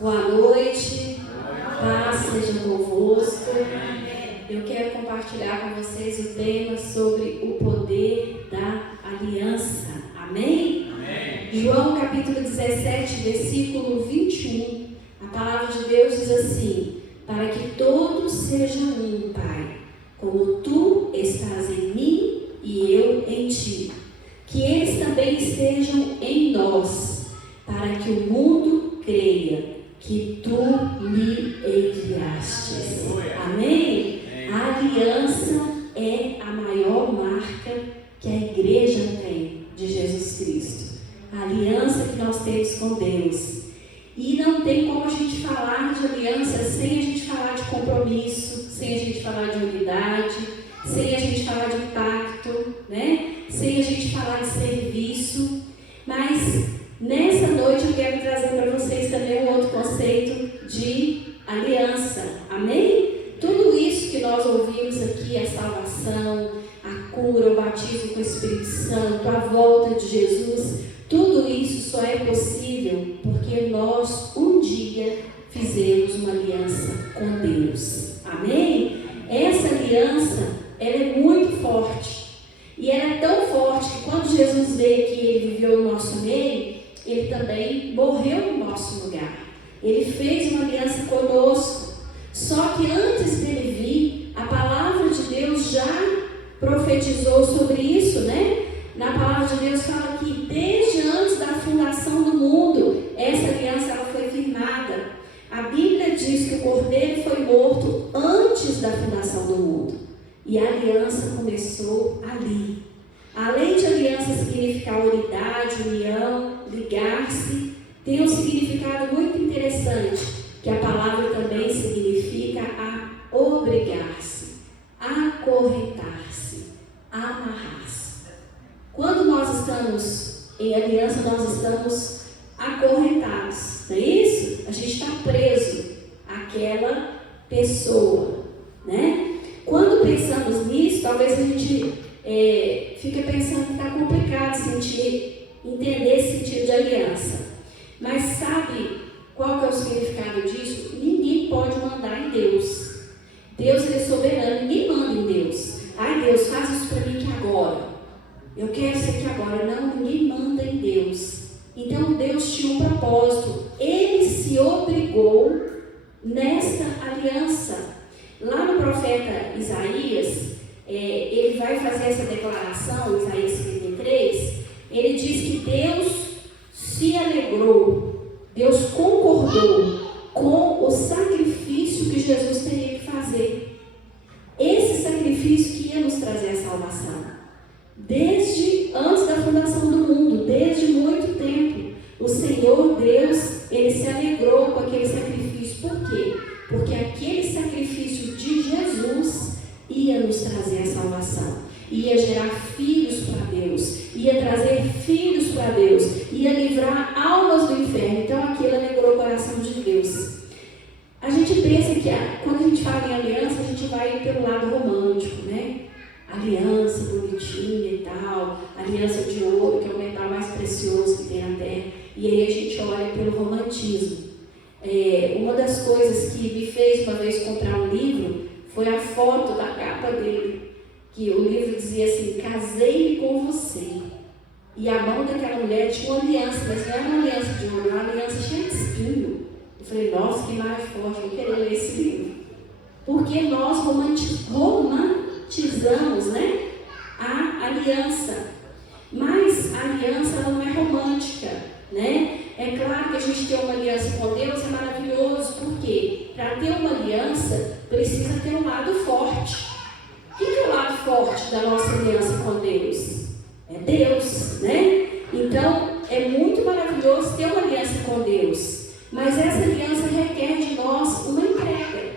Boa noite, paz seja convosco. Eu quero compartilhar com vocês o tema sobre o poder da aliança. Amém? Amém. João capítulo 17, versículo 21. A palavra de Deus diz assim: para que todos sejam um, Pai, como tu estás em mim e eu em ti, que eles também estejam em nós, para que o mundo creia que tu me enviastes. Amém? A aliança é a maior marca que a igreja tem de Jesus Cristo. A aliança que nós temos com Deus. E não tem como a gente falar de aliança sem a gente falar de compromisso, sem a gente falar de unidade, sem a gente falar de pacto, né? Sem a gente falar de serviço. Mas nessa noite eu quero trazer para vocês também um outro conceito de aliança. Amém? Tudo isso que nós ouvimos aqui, a salvação, a cura, o batismo com o Espírito Santo, a volta de Jesus, tudo isso só é possível porque nós um dia fizemos uma aliança com Deus. Amém? Essa aliança, ela é muito forte. E ela é tão forte que quando Jesus veio aqui, ele viveu no nosso meio, ele também morreu no nosso lugar. Ele fez uma aliança conosco. Só que antes dele vir, a palavra de Deus já profetizou sobre isso, né? Na palavra de Deus fala que desde antes da fundação do mundo, essa aliança ela foi firmada. A Bíblia diz que o Cordeiro foi morto antes da fundação do mundo. E a aliança começou ali. Além de aliança significar unidade, união, ligar-se, tem um significado muito interessante, que a palavra também significa a obrigar-se, acorrentar-se, amarrar-se. Quando nós estamos em aliança, nós estamos acorrentados, não é isso? A gente está preso àquela pessoa, né? Quando pensamos nisso, talvez a gente fica pensando que está complicado entender esse sentido de aliança. Mas sabe qual que é o significado disso? Ninguém pode mandar em Deus. Deus ele é soberano, ninguém manda em Deus. Ai Deus, faz isso para mim aqui agora. Eu quero isso aqui agora. Não, ninguém manda em Deus. Então Deus tinha um propósito. Ele se obrigou nesta aliança. Lá no profeta Isaías, ele vai fazer essa declaração, Isaías 53, ele diz que Deus se alegrou, Deus concordou com o sacrifício que Jesus teria que fazer. Esse sacrifício que ia nos trazer a salvação. Desde antes da fundação do mundo, desde muito tempo, o Senhor Deus, ele se alegrou com aquele sacrifício. Por quê? Porque aquele sacrifício de Jesus ia nos trazer a salvação, ia gerar filhos para Deus, ia trazer filhos para Deus, ia livrar almas do inferno. Então aquilo alegrou o coração de Deus. A gente pensa que quando a gente fala em aliança, a gente vai pelo lado romântico, né? Aliança bonitinha e tal, aliança de ouro, que é o metal mais precioso que tem na terra, e aí a gente olha pelo romantismo. Uma das coisas que me fez uma vez comprar um livro foi a foto da capa dele, que o livro dizia assim: casei-me com você. E a mão daquela mulher tinha uma aliança, mas não era uma aliança de ouro, era uma aliança cheia de espinho. Eu falei, nossa, que imagem forte, vou querer ler esse livro. Porque nós romantizamos, né, a aliança. Mas a aliança ela não é romântica, né? É claro que a gente ter uma aliança com Deus é maravilhoso, porque para ter uma aliança precisa ter um lado forte. O que é o lado forte da nossa aliança com Deus? É Deus, né? Então é muito maravilhoso ter uma aliança com Deus, mas essa aliança requer de nós uma entrega.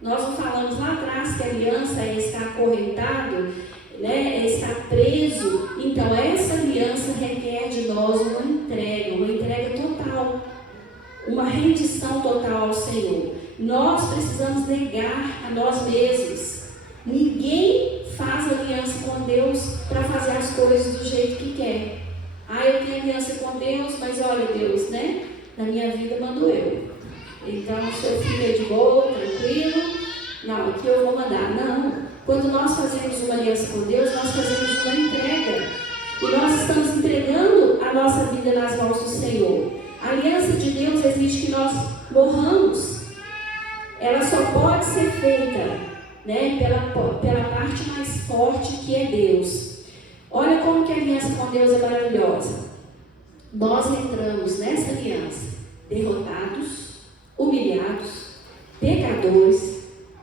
Nós não falamos lá atrás que a aliança é estar acorrentado, né? É estar preso. Então essa aliança requer de nós uma entrega total, uma rendição total ao Senhor. Nós precisamos negar a nós mesmos. Ninguém faz aliança com Deus para fazer as coisas do jeito que quer. Eu tenho aliança com Deus, mas olha Deus, né? Na minha vida mando eu. então o seu filho é de boa, tranquilo, não, aqui eu vou mandar. Não, quando nós fazemos uma aliança com Deus, nós fazemos uma entrega, e nós estamos entregando a nossa vida nas mãos do Senhor. A aliança de Deus exige que nós morramos, ela só pode ser feita, né, pela parte mais forte, que é Deus. Olha como que a aliança com Deus é maravilhosa. Nós entramos nessa aliança derrotados, humilhados, pecadores,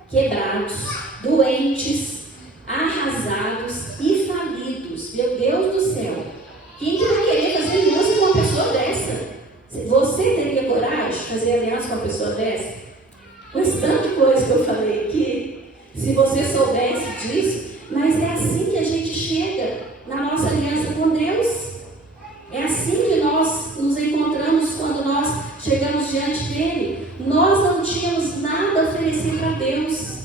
quebrados, doentes, arrasados e falidos. Meu Deus do céu, quem que vai querer fazer aliança com uma pessoa dessa? Você teria coragem de fazer aliança com uma pessoa dessa? Pois tanta coisa que eu falei aqui, se você soubesse disso, mas é assim que a gente chega na nossa aliança com Deus. É assim que nós nos encontramos quando nós chegamos diante dele. Nós não tínhamos nada a oferecer para Deus.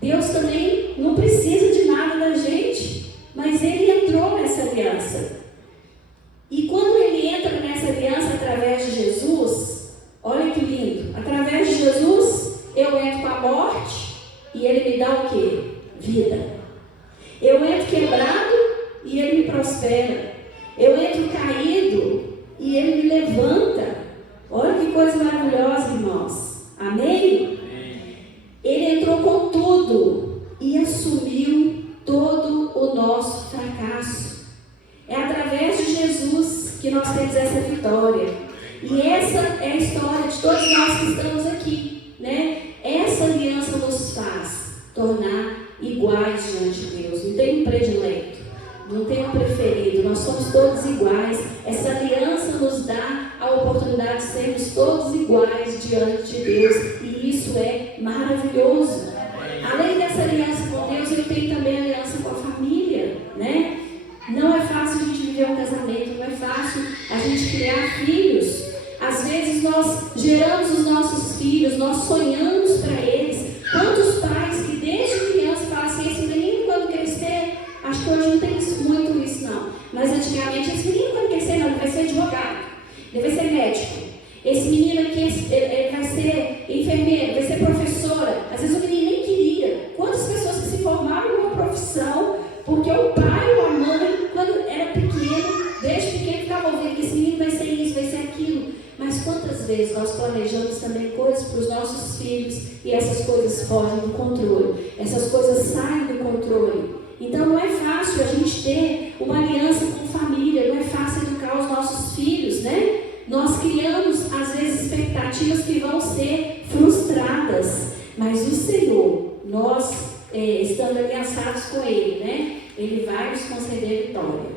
Deus também não precisa de nada da gente, mas ele entrou nessa aliança. E quando ele entra nessa aliança através de Jesus, olha que lindo, através de Jesus eu entro com a morte e ele me dá o quê? Vida. Eu entro quebrado e ele me prospera. Eu entro caído e ele me levanta. Olha que coisa maravilhosa, irmãos. Amém? Ele entrou com tudo e assumiu todo o nosso fracasso. É através de Jesus que nós temos essa vitória. E essa é a história de todos nós que estamos aqui, né? Essa aliança nos faz tornar iguais diante de Deus. Não tem um predileto, não tem um preferido, nós somos todos iguais. Essa aliança nos dá a oportunidade de sermos todos iguais diante de Deus, e isso é maravilhoso. Além dessa aliança com Deus, eu tenho também a aliança com a família, né? Não é fácil a gente viver um casamento, não é fácil a gente criar filhos. Às vezes nós geramos os nossos filhos, nós sonhamos para eles. Quantos pais que desde criança falam assim, esse menino quando crescer, acho que hoje não tem muito isso não, mas antigamente esse menino quando crescer não, ele vai ser advogado, ele vai ser médico, esse menino aqui ele vai ser enfermeiro, vai ser professora. Às vezes o menino nem queria. Quantas pessoas que se formaram numa profissão porque o pai ou a mãe, quando era pequeno, desde pequeno ficava ouvindo que esse menino vai ser isso, vai ser aquilo. Mas quantas vezes nós planejamos também coisas para os nossos filhos e essas coisas fogem do controle, essas coisas saem do controle. Então não é fácil a gente ter uma aliança com família, não é fácil educar os nossos filhos, né? Nós criamos às vezes expectativas que vão ser frustradas, mas o Senhor, nós estando aliançados com Ele, né? Ele vai nos conceder vitória.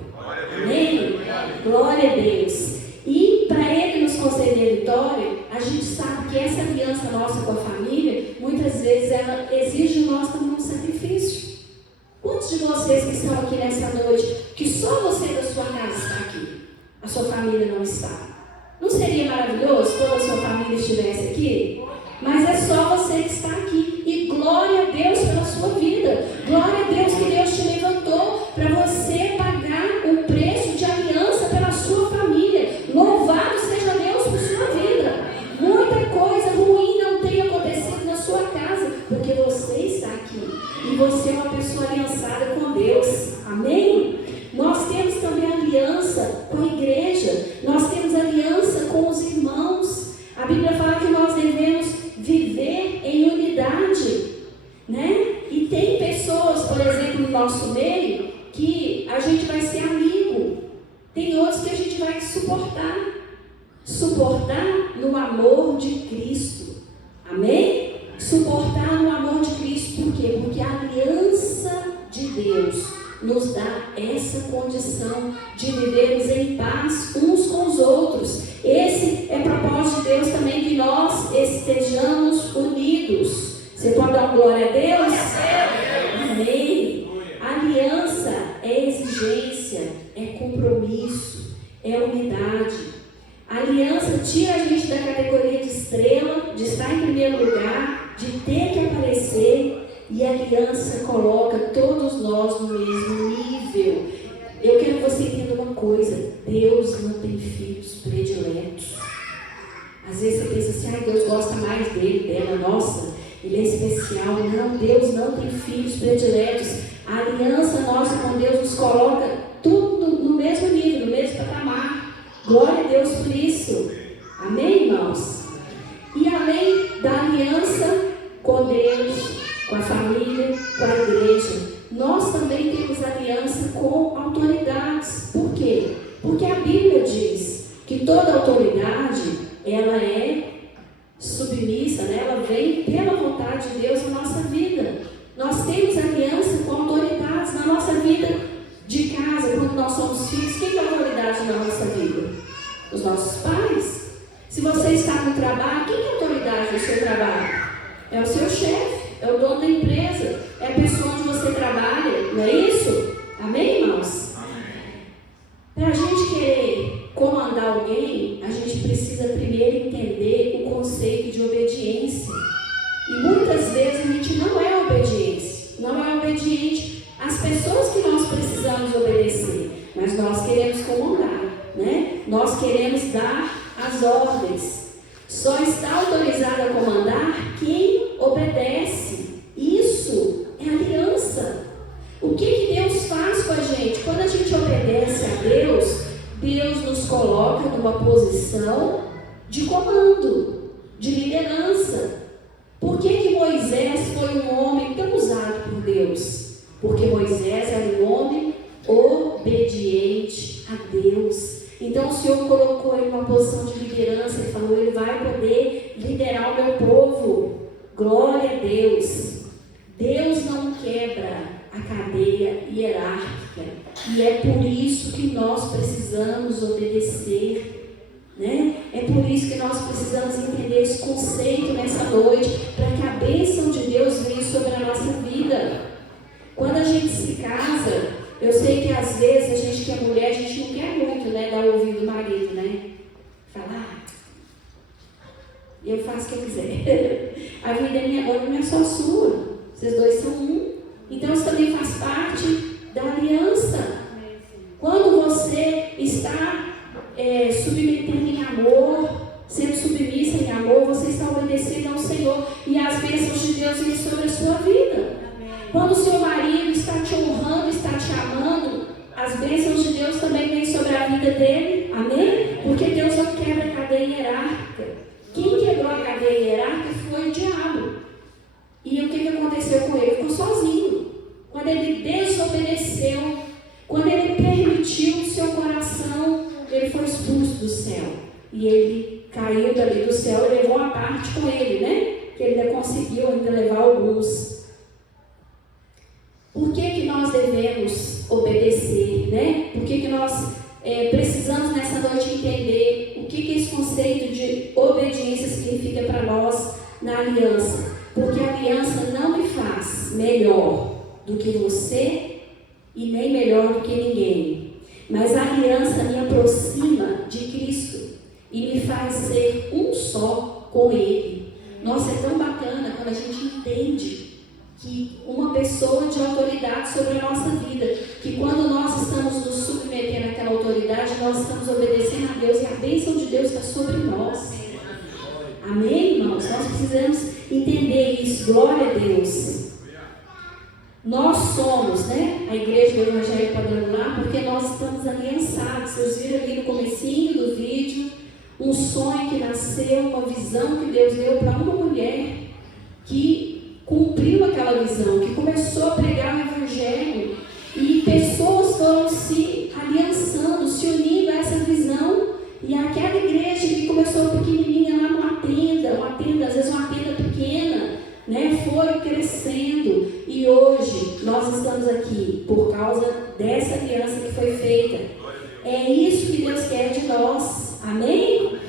Amém? Glória a Deus. E para Ele nos conceder vitória, a gente sabe que essa aliança nossa com a família, muitas vezes ela exige de nós também um sacrifício. Quantos de vocês que estão aqui nessa noite, que só você da sua casa está aqui, a sua família não está? Não seria maravilhoso toda a sua família estivesse aqui? Mas é só você que está aqui. E glória a Deus pela sua vida. Glória a Deus que Deus te levantou para você pagar o preço de aliança pela sua família. Louvado seja Deus por sua vida. Muita coisa ruim não tem acontecido na sua casa, porque você está aqui. E você é uma pessoa aliançada com Deus. Amém? Nós temos também aliança com a igreja. Nós temos aliança com os irmãos. A Bíblia fala que nós devemos viver em unidade, né? E tem pessoas, por exemplo, no nosso meio, que a gente vai ser amigo. Tem outros que a gente vai suportar. Suportar no amor de Cristo. Amém? Suportar no amor de Cristo. Por quê? Porque a aliança de Deus nos dá essa condição de vivermos em paz uns com os outros. Esse é propósito de Deus também, que nós estejamos unidos. Você pode dar glória a Deus? Amém. Aliança é exigência, é compromisso, é unidade. A aliança tira a gente da categoria de estrela, de estar em primeiro lugar, de ter que aparecer. E a aliança coloca todos nós no mesmo nível. Eu quero que você entenda uma coisa: Deus não tem filhos prediletos. Às vezes você pensa assim, Deus gosta mais dele, dela, nossa, ele é especial. Não, Deus não tem filhos prediletos. A aliança nossa com Deus nos coloca tudo no mesmo nível, no mesmo patamar. Glória a Deus por isso. Amém, irmãos? E além da aliança com Deus, com a família, com a igreja, nós também temos aliança com autoridades. Por quê? Porque a Bíblia diz que toda autoridade, ela é submissa, né? Ela vem pela vontade de Deus na nossa vida. Nós temos aliança com autoridades na nossa vida de casa, quando nós somos filhos. Quem é a autoridade na nossa vida? Os nossos pais. Se você está no trabalho, quem é a autoridade do seu trabalho? É o seu chefe, é o dono da empresa, é a pessoa onde você trabalha, não é isso? Amém, irmãos? Para a gente querer comandar alguém, a gente precisa primeiro entender o conceito de obediência. E muitas vezes a gente não é obediente às pessoas que nós precisamos obedecer, mas nós queremos comandar, né? Nós queremos dar as ordens. Só está autorizado a comandar quem obedece. Isso é aliança. O que Deus faz com a gente? Quando a gente obedece a Deus, Deus nos coloca numa posição de comando, de liderança. Por que Moisés foi um homem tão usado por Deus? Porque Moisés era um homem obediente a Deus. Então o Senhor colocou ele numa posição de liderança. Ele falou, ele vai poder liderar o meu povo. Glória a Deus. Deus não quebra a cadeia hierárquica. E é por isso que nós precisamos obedecer, né? É por isso que nós precisamos entender esse conceito nessa noite, para que a bênção de Deus venha sobre a nossa vida. Quando a gente se casa, eu sei que às vezes a gente que é mulher, a gente não quer muito, né, dar ouvido do marido, né? Falar, eu faço o que eu quiser. A vida é minha, agora não é só sua. Vocês dois são um. Então isso também faz parte da aliança. Quando você está submetendo em amor, sendo submissa em amor, você está obedecendo ao Senhor. E as bênçãos de Deus vêm sobre a sua vida. Quando o seu marido está te honrando, está te amando, as bênçãos de Deus também vêm sobre a vida dele. Amém? Porque Deus não quebra a cadeia hierárquica. Quem quebrou a cadeia hierárquica foi o diabo. E o que aconteceu com ele? Ficou sozinho. Quando ele desobedeceu, quando ele permitiu o seu coração, ele foi expulso do céu. E ele caiu dali do céu e levou a parte com ele, né? Que ele ainda conseguiu levar alguns. Por que nós devemos obedecer, né? Por que nós precisamos nessa noite entender o que esse conceito de obediência significa para nós na aliança? Porque a aliança não me faz melhor do que você e nem melhor do que ninguém. Mas a aliança me aproxima de Cristo e me faz ser um só com Ele. Nossa, é tão bacana quando a gente entende que uma pessoa de autoridade sobre a nossa vida, que quando nós estamos nos submetendo àquela autoridade, nós estamos obedecendo a Deus e a bênção de Deus está sobre nós. Amém, irmãos? Nós precisamos entender isso. Glória a Deus. Nós somos, né, a igreja do Evangelho Quadrangular, porque nós estamos aliançados. Vocês viram ali no comecinho do vídeo um sonho que nasceu, uma visão que Deus deu para uma mulher que cumpriu aquela visão, que começou a pregar o Evangelho, e pessoas foram se aliançando, se unindo a essa visão. E aquela igreja que começou pequenininha lá numa tenda, às vezes uma tenda pequena, né, foi crescendo, e hoje nós estamos aqui por causa dessa aliança que foi feita. É isso que Deus quer de nós. Amém?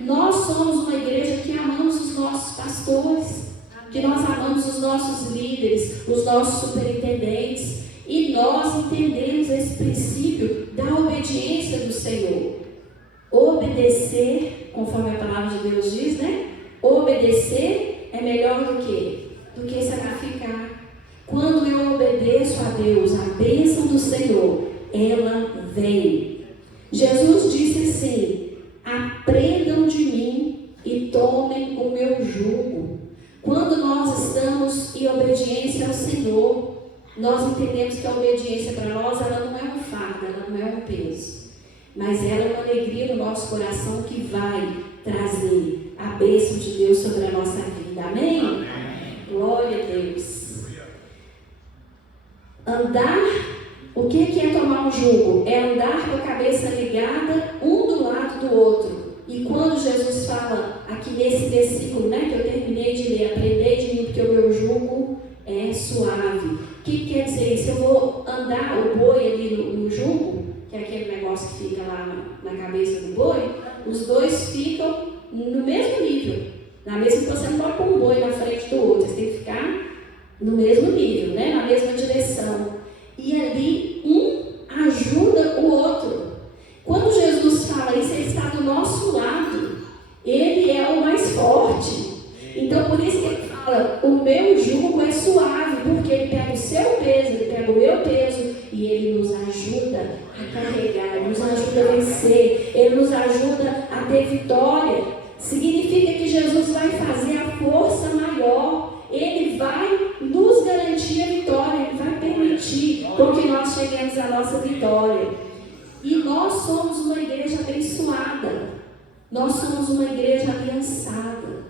Nós somos uma igreja que amamos os nossos pastores, que nós amamos os nossos líderes, os nossos superintendentes, e nós entendemos esse princípio da obediência do Senhor. Obedecer, conforme a palavra de Deus diz, né? Obedecer é melhor do que sacrificar. Quando eu obedeço a Deus, a bênção do Senhor, ela vem. Jesus disse assim: aprendam de mim, obediência ao Senhor. Nós entendemos que a obediência para nós, ela não é um fardo, ela não é um peso. Mas ela é uma alegria no nosso coração que vai trazer a bênção de Deus sobre a nossa vida. Amém? Amém. Glória a Deus. Andar, o que é tomar um jugo? É andar com a cabeça ligada um do lado do outro. E quando Jesus fala aqui nesse versículo, né, que eu terminei de ler, aprendei de mim porque o meu jugo é suave. O que quer dizer isso? Eu vou andar o boi ali no jugo, que é aquele negócio que fica lá na cabeça do boi, os dois ficam no mesmo nível. Na mesma, você não pode pôr um boi na frente do outro, você tem que ficar no mesmo nível, né? Na mesma direção. E ali um ajuda o outro. Quando Jesus fala isso, ele está do nosso lado. Ele é o mais forte. Então por isso que ele fala, o meu jugo é suave, porque ele pega o seu peso, ele pega o meu peso e ele nos ajuda a carregar, ele nos ajuda a vencer, ele nos ajuda a ter vitória. Significa que Jesus vai fazer a força maior, ele vai nos garantir a vitória, ele vai permitir com que nós cheguemos à nossa vitória. E nós somos uma igreja abençoada, nós somos uma igreja aliançada.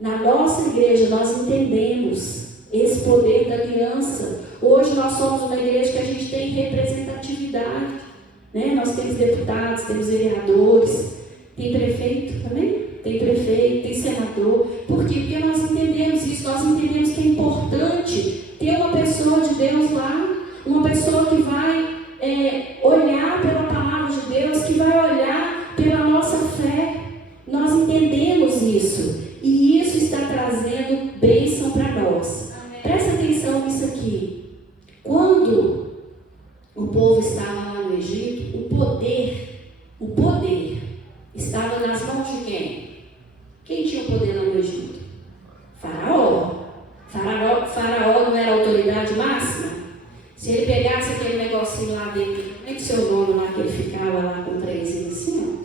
Na nossa igreja nós entendemos esse poder da aliança. Hoje nós somos uma igreja que a gente tem representatividade, né? Nós temos deputados, temos vereadores, tem prefeito também? Tem prefeito, tem senador. Por quê? Porque nós entendemos isso, nós entendemos que é importante ter uma pessoa de Deus lá, uma pessoa que vai olhar pela palavra de Deus, que vai olhar pela nossa fé. Nós entendemos isso e isso está trazendo bênção para nós. Amém. Presta atenção nisso aqui. Quando o povo estava lá no Egito, o poder estava nas mãos de quem? Quem tinha o poder lá no Egito? Faraó. Faraó não era a autoridade máxima? Se ele pegasse aquele negocinho lá dentro, como é que seu nome lá que ele ficava lá com 3 assim,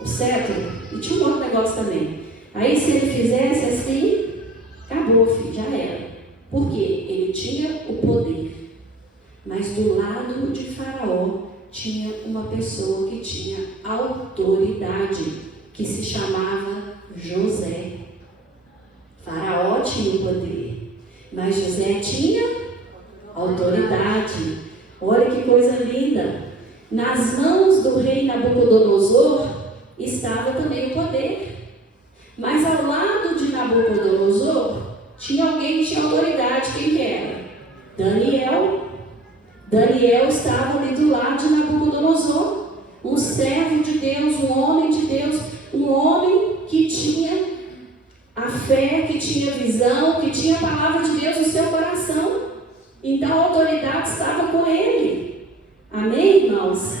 ó? O cetro. E tinha um outro negócio também. Aí se ele fizesse assim, acabou, filho, já era. Por quê? Ele tinha o poder. Mas do lado de Faraó tinha uma pessoa que tinha autoridade, que se chamava José. Faraó tinha o poder, mas José tinha autoridade. Olha que coisa linda. Nas mãos do rei Nabucodonosor estava também o poder. Mas ao lado de Nabucodonosor tinha alguém que tinha autoridade. Quem que era? Daniel. Daniel estava ali do lado de Nabucodonosor, um servo de Deus, um homem de Deus, um homem que tinha a fé, que tinha visão, que tinha a palavra de Deus no seu coração. Então a autoridade estava com ele. Amém, irmãos?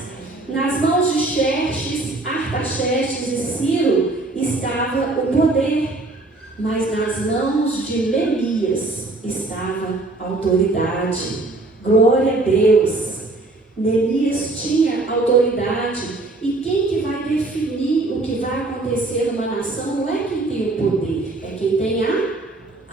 Nas mãos de Xerxes, Artaxerxes e Ciro estava o poder, mas nas mãos de Neemias estava a autoridade. Glória a Deus. Neemias tinha autoridade. E quem que vai definir o que vai acontecer numa nação não é quem tem o poder, é quem tem a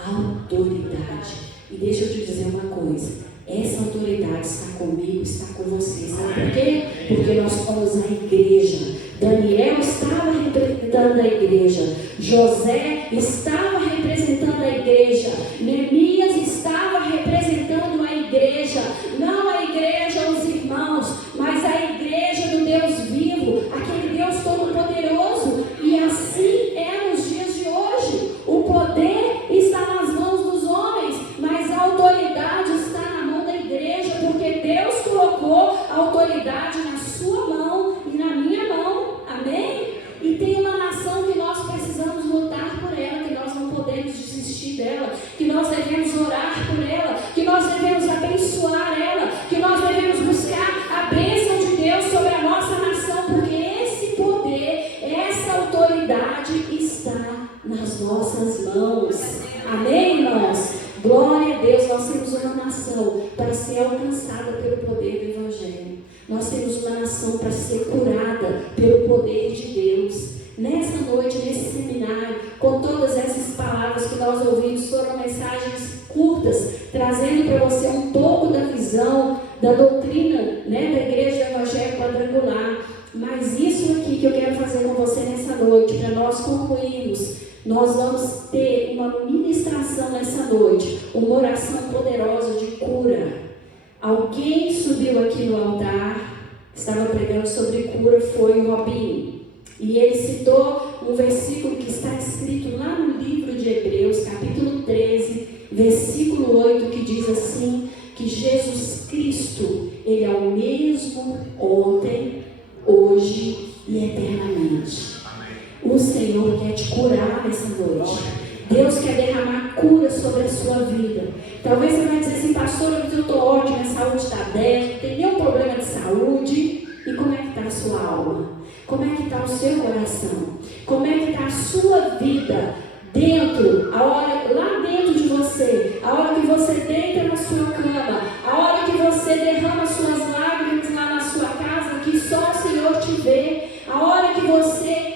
autoridade. E deixa eu te dizer uma coisa, essa autoridade está comigo, está com você. Sabe por quê? Porque nós somos a igreja. Daniel estava representando a igreja, José estava representando a igreja, Neemias estava representando a igreja. Não a igreja, os irmãos, mas a igreja do Deus vivo, aquele Deus todo-poderoso. E assim é nos dias de hoje. O poder está nas mãos dos homens, mas a autoridade está na mão da igreja, porque Deus colocou a autoridade na sua mão e na minha mão. Amém? E tem uma nação que nós precisamos lutar por ela, que nós não podemos desistir dela, que nós devemos orar por ela, que nós devemos abençoar ela, que nós devemos buscar a bênção de Deus sobre a nossa nação, porque esse poder, essa autoridade está nas nossas mãos. Amém, irmãos? Glória a Deus, nós temos uma nação para ser alcançada pelo poder do Evangelho. Nós temos uma nação para ser curada pelo poder de Deus. Nessa noite, nesse seminário, com todas essas palavras que nós ouvimos, foram mensagens curtas, domingos, nós vamos ter uma ministração nessa noite, uma oração poderosa de cura. Alguém subiu aqui no altar, estava pregando sobre cura, foi o Robinho. E ele citou um versículo que está escrito lá no livro de Hebreus, capítulo 13, versículo 8, que diz assim, que Jesus Cristo, Ele é o mesmo ontem, hoje e eternamente. O Senhor quer te curar nessa noite. Deus quer derramar cura sobre a sua vida. Talvez você vai dizer assim, pastora, eu estou ótima, a saúde está 10, não tem nenhum problema de saúde. E como é que está a sua alma? Como é que está o seu coração? Como é que está a sua vida dentro, lá dentro de você? A hora que você deita na sua cama, a hora que você derrama suas lágrimas lá na sua casa, que só o Senhor te vê, a hora que você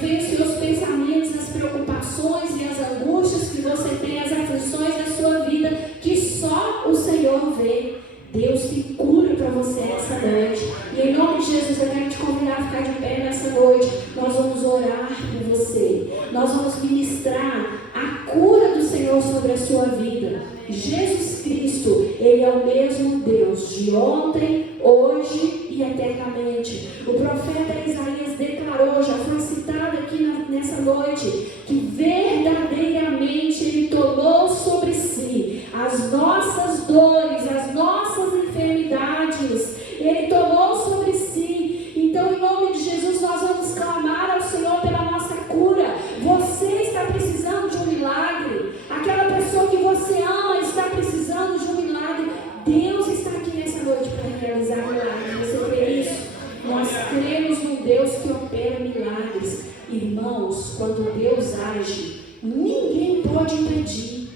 vê os seus pensamentos, as preocupações e as angústias que você tem, as aflições da sua vida, que só o Senhor vê. Deus tem cura para você essa noite. E em nome de Jesus eu quero te convidar a ficar de pé nessa noite. Nós vamos orar por você. Nós vamos ministrar a cura do Senhor sobre a sua vida. Jesus Cristo, Ele é o mesmo Deus de ontem, hoje e eternamente. O profeta Isaías declarou, já foi citado aqui nessa noite, que verdadeiramente Ele tomou sobre si as nossas dores, as nossas enfermidades. Ele tomou sobre si. Então, em nome de Jesus, nós vamos clamar ao Senhor pela nossa cura. Você está precisando de um milagre. Aquela pessoa que você ama está precisando de um milagre. Deus está aqui nessa noite para realizar milagres. Você crê isso? Nós cremos num Deus que opera milagres. Irmãos, quando Deus age, ninguém pode impedir.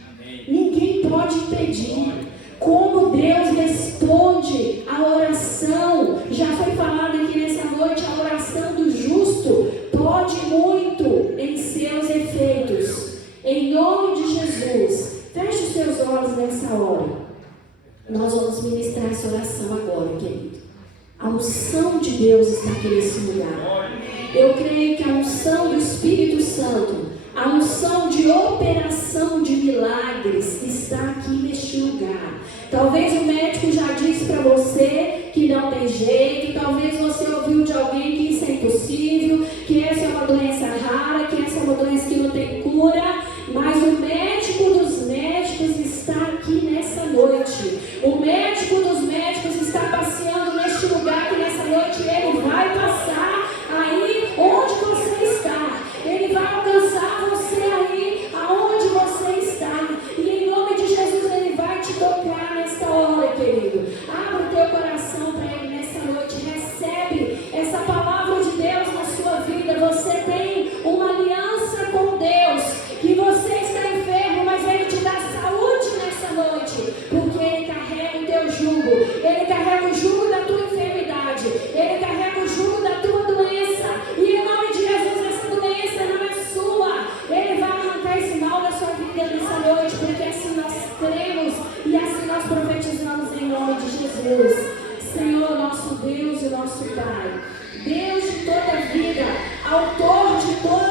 Ninguém pode impedir. Como Deus responde a oração. Já foi falado aqui nessa noite, a oração do justo pode muito em seus efeitos. Em nome de Jesus, feche os seus olhos nessa hora. Nós vamos ministrar essa oração agora, querido. A unção de Deus está aqui nesse lugar. Eu creio que a unção do Espírito Santo, a unção de operação de milagres está aqui neste lugar. Talvez o médico já disse para você que não tem jeito, talvez você ouviu de alguém que isso é impossível, que essa é uma doença rara, que essa é uma doença que não tem cura, mas o médico dos médicos está aqui nessa noite. O médico dos médicos está passeando neste lugar que nessa noite ele vai passar aí onde você está. Ele vai alcançar você aí aonde você está. E em nome de Jesus ele vai te tocar nesta hora, querido. Abra o teu coração para ele nessa noite. Recebe essa palavra de Deus na sua vida. Você tem uma aliança com Deus. Que você está enfermo, mas ele te dá saúde nessa noite. Porque ele carrega o teu jugo. Ele carrega o jugo da tua enfermidade. Ele carrega o jugo da tua doença. E em nome de Jesus, essa doença não é sua. Ele vai arrancar esse mal da sua vida nessa noite. Porque assim nós cremos e assim nós profetizamos em nome de Jesus. Senhor, nosso Deus e nosso Pai, Deus de toda vida, autor de toda